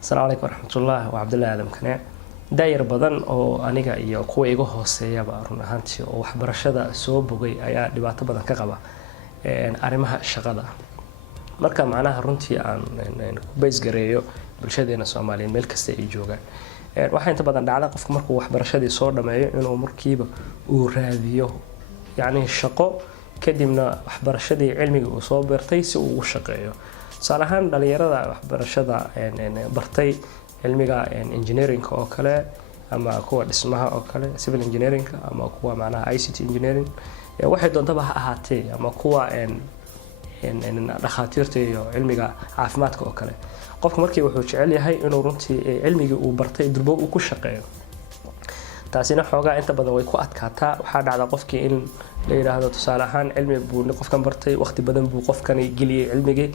السلام عليكم ورحمة الله وعبد الله آدم كناع داير بدن oo aniga iyo kuwa iga hooseeyaba run ahaantii oo waxbarashada soo bogay ayaa dhibaato badan ka qaba arrimaha shaqada marka macnaha runtii aan ku base gareeyo bulshadeena Soomaaliyeed meel kasta ay joogaan waxa inta badan dhacda qofka markuu waxbarashadii soo dhameeyo inuu markiiba uu raadiyo yani shaqo kadibna waxbarashadii cilmiga uu soo bartay si uu u shaqeeyo salahan dhalinyarada waxbarashada bartay cilmiga engineering oo kale ama kuwa dhismaha oo kale civil engineering ama kuwa macnaha ICT engineering waxay doontaba ha ahaatee ama kuwa dhakhaatiirta iyo cilmiga caafimaadka oo kale qofka markii wuxuu jecel yahay inuu runtii cilmiga uu bartay durbo uu ku shaqeeyo taasina xoogaa inta badan way ku adkaataa waxa dhacda qofkii in la yiraahdo tusaale ahaan cilmi buu qofkan bartay waqti badan buu qofkani geliyay cilmigii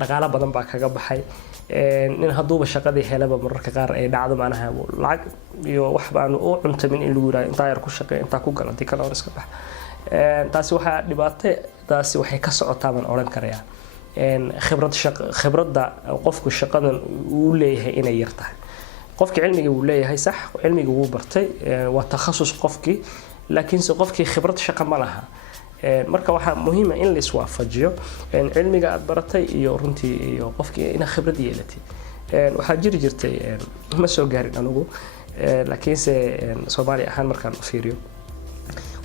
dhaqaale badan baa kaga baxay in haduuba shaqadii helaba mararka qaar ay dhacdo macnaha lacag iyo wax baan u cuntamin in lagu yiraahdo inta yar ku shaqeey inta ku galanti kala hor iska bax taasi waxa dhibaato taasi waxay ka socotaa man oran karaya khibradda qofku shaqadan uu leeyahay inay yartahay qofkii cilmiga uu leeyahay sax cilmiga uu bartay waa takhasus qofkii laakiin si qofkii khibrad shaqo ma laha marka waxa muhiim ah in la iswaafajiyo cilmiga aad baratay iyo runtii iyo qofkii ina khibrad yeelatay waxa jirtay ma soo gaarin anigu laakiin se Soomaali ahaan markaan u fiiriyo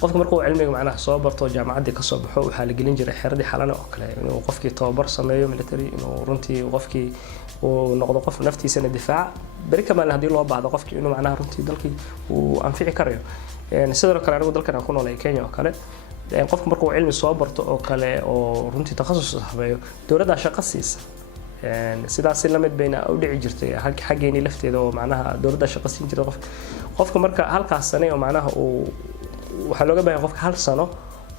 qofka markuu cilmiga macnaha soo barto jaamacadda ka soo baxo waxa la gelin jiray xiradi xalana oo kale inuu qofkii tababar sameeyo military inuu runtii qofkii uu noqdo qof naftiisana difaac bari kama hadii loo baahdo qofkii inuu macnaha runtii dalkii uu anfici karayo sidoo kale anigu dalkan ku noolay Kenya oo kale qofka markuu cilmi soo barto oo kale oo runtii takhasus habeeyo dawladda shaqo siisa sidaas la mid bayna u dhici jirtay xageeni lafteeda oo macnaha dawladda shaqo siin jirtay qofka marka halkaas sano oo macnaha uu waxa looga baahan qofka hal sano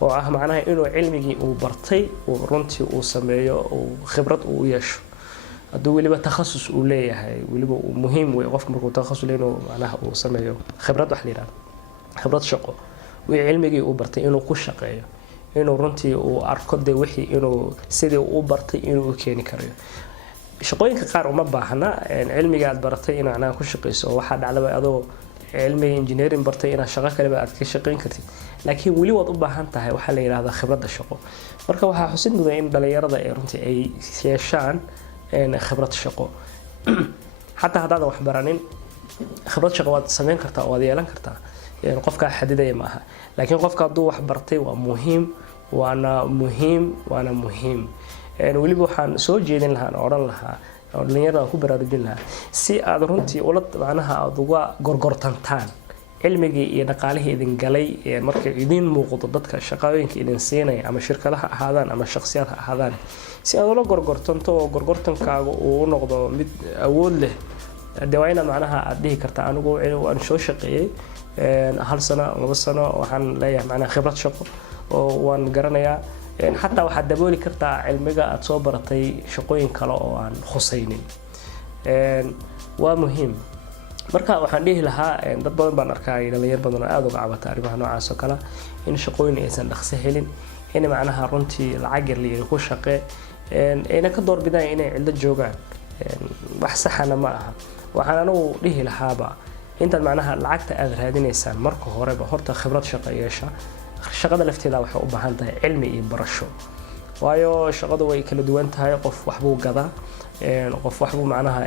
oo ah macnaha inuu cilmigii uu bartay oo runtii uu sameeyo oo khibrad uu yeesho haduu waliba takhasus uu leeyahay waliba muhiim way qofka markuu takhasus leeyahay macnaha uu sameeyo khibrad wax leeyahay khibrad shaqo cilmigii uu bartay inuu ku shaqeeyo inuu runtii uu arko wixii inuu sidii uu bartay inuu keeni karo shaqooyinka qaar uma baahna cilmiga aad baratay in aan ku shaqeyso waxa dhacday adoo cilmiga engineering bartay in shaqo kale aad ka shaqeyn kartid laakiin wali waad u baahan tahay waxa la yiraahdo khibradda shaqo marka waxa xusid mudan in dhalinyarada ay runtii ay yeeshaan khibrad shaqo hatta hadaad wax baranin khibrad shaqo waad sameyn kartaa oo waad yeelan kartaa qofka xadidaya ma aha laakiin qofka haduu wax bartay waa muhiim waana muhiim waliba waxaan soo jeedin lahaa oran lahaa dhalinyarada ku baraarujin lahaa si aad runtii ula macnaha aad uga gorgortantaan cilmigii iyo dhaqaalihii idin galay marka idin muuqdo dadka shaqooyinka idin siinay ama shirkadaha ahaadaan ama shakhsiyaad ahaadaan si aad ula gorgortanto oo gorgortankaaga uu noqdo mid awood leh dawayna macnaha aad dhihi kartaa anigu waan soo shaqeeyay hal sano laba sano waxaan leeyahay macnaha khibrad shaqo oo waan garanayaa حتى واحد دبولي كرتا علمية أتصور برتي شقوين كلا عن خصينين ومهم مركا وحنيه لها ضد بدن بنركاي اللي يربطنا أذوق عبا تعرفها نوع سكلا إن شقوين إنسان دخسهلين إن معناها رنتي العجر اللي يخش شقة إن كدور بداية إن عند الجوجان بحسحنا معها وحنانو ليه لها با أنت معناها العقد أذر هذين إنسان مركو هرب هرت خبرات شقيشة shaqada lafteeda waxay u baahan tahay cilmi iyo barasho waayo shaqadu way kala duwan tahay qof wax buu gadaa qof wax buu macnaha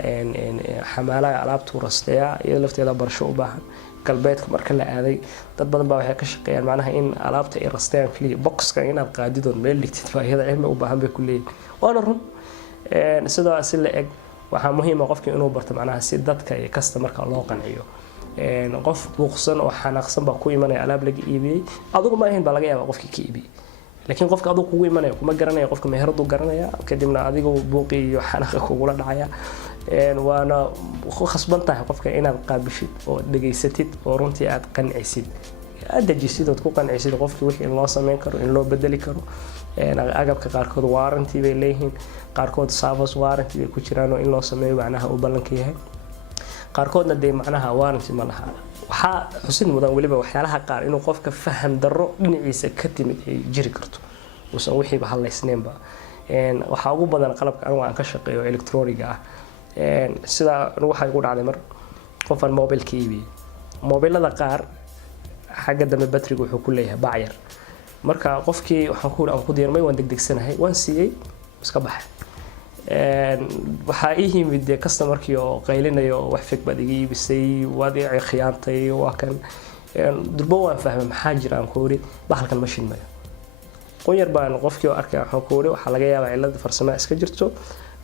xamaalaha alaabtu rasteeya iyo lafteeda barasho u baahan galbeedka marka la aaday dad badan baa waxay ka shaqeeyaan macnaha in alaabta ay rasteeyaan kaliya boxka inaad qaadidoon meel dhigtid baahida cilmi u baahan bay ku leeyihiin waana run sidaas la eg waxa muhiim ah qofka inuu barto macnaha si dadka iyo customerka loo qanciyo qof buuqsan oo xanaaqsan baa ku imanaya alaab laga iibiyay adigu ma ahayn baa laga yaabaa qofkii ka iibiyay laakiin qofka adigu kugu imanaya kuma garanaya qofka meheradu garanaya kadibna adigu buuqi iyo xanaaqa kugula dhacaya waana khasban tahay qofka inaad qaabishid oo dhageysatid oo runtii aad qancisid aad dajisid oo ku qancisid qofkii wixii loo sameyn karo in loo bedeli karo agabka qaarkood warranty bay leeyihiin qaarkood service warranty bay ku jiraan oo in loo sameeyo macnaha uu ballanka yahay qaarkoodna de macnaha warranty ma laha waxa xusid mudan waliba waxyaalaha qaar inuu qofka faham daro dhinaciisa ka timid ay jiri karto uusan wixii ba haleysneenba waxa ugu badan qalabka aan ka shaqeeyo electronic ah sida waxa igu dhacday mar qofan mobilka iibiyo mobilada qaar xagga dambe batriga wuxuu ku leeyahay bacyar marka qofkii waxaan ku diirmay waan degdegsanahay waan siiyay iska baxay waxa ii yimid customerkii oo qaylinayo wax fig baad iga iibisay waad ii khiyaantay waa kan durbo waan fahmay maxaa jira aan ku ori bahalkan ma shidmayo qoyar baan qofkii oo arkay waxaan ku ori waxa laga yaabaa cilad farsamo iska jirto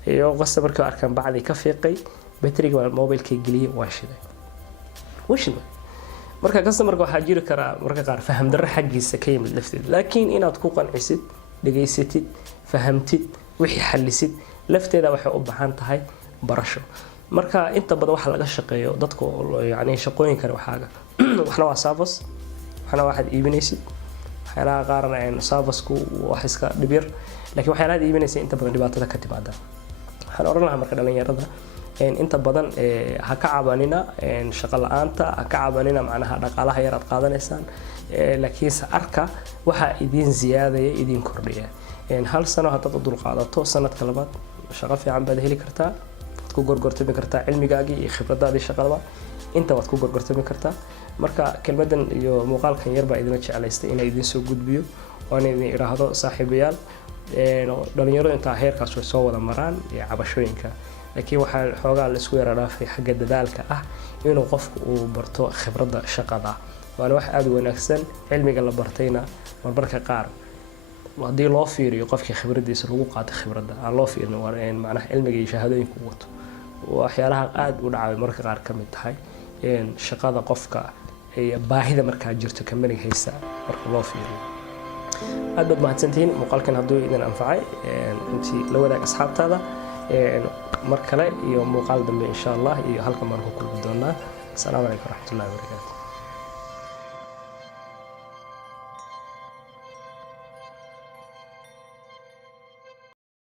iyo customerkii oo arkan bacdi ka fiiqay batriga mobilka geliyay waan shiday marka customerka waxa jiri kara marka qaar faham darro xaqiisa ka yimid lafteed laakiin inaad ku qancisid dhageysatid fahamtid wixii xallisid lafteeda waxay u baahan tahay barasho marka inta badan waxa laga shaqeeyo dadku yani shaqooyin kale waxna waa service waxna waxaad iibinaysid waxyaalaha qaarna aan service-ku wax iska dhib yar laakiin waxyaalaha iibinaysid inta badan dhibaatada ka timaada waxaan oran lahaa marka dhalinyarada inta badan ha ka cabanina shaqo la'aanta ha ka cabanina macnaha dhaqaalaha yar aad qaadanaysaan laakiin arka waxa idin ziyaadaya idin kordhiya hal sano haddaad u dulqaadato sanadka labaad shaqo fiican baad heli kartaa waad ku gorgortami kartaa cilmigaagii iyo khibradaadii shaqada inta waad ku gorgortami kartaa marka kelmadan iyo muuqaalkan yar baa idin jecelaystay inay idin soo gudbiyo waan idin iraahdo saaxiibayaal dhalinyaro inta heerkaas way soo wada maraan iyo cabashooyinka laakiin waxa xoogaa la isku yara dhaafay xagga dadaalka ah inuu qofku uu barto khibradda shaqada waana wax aad u wanaagsan cilmiga la bartayna marmarka qaar haddii loo fiiriyo qofkii khibradiisa lagu qaato khibradda aan loo fiirin macnaha cilmiga iyo shahaadooyinka uu wato waxyaalaha aad u dhacay marka qaar ka mid tahay shaqada qofka iyo baahida markaa jirto kamaniga haysa marka loo fiiriyo aad baad mahadsantihiin muuqaalkan hadduu idin anfacay intii la wadaag asxaabtaada mar kale iyo muuqaal dambe insha Allah iyo halkan baan ku kulmi doonaa. Assalaamu calaykum waraxmatullaahi wabarakaatuh.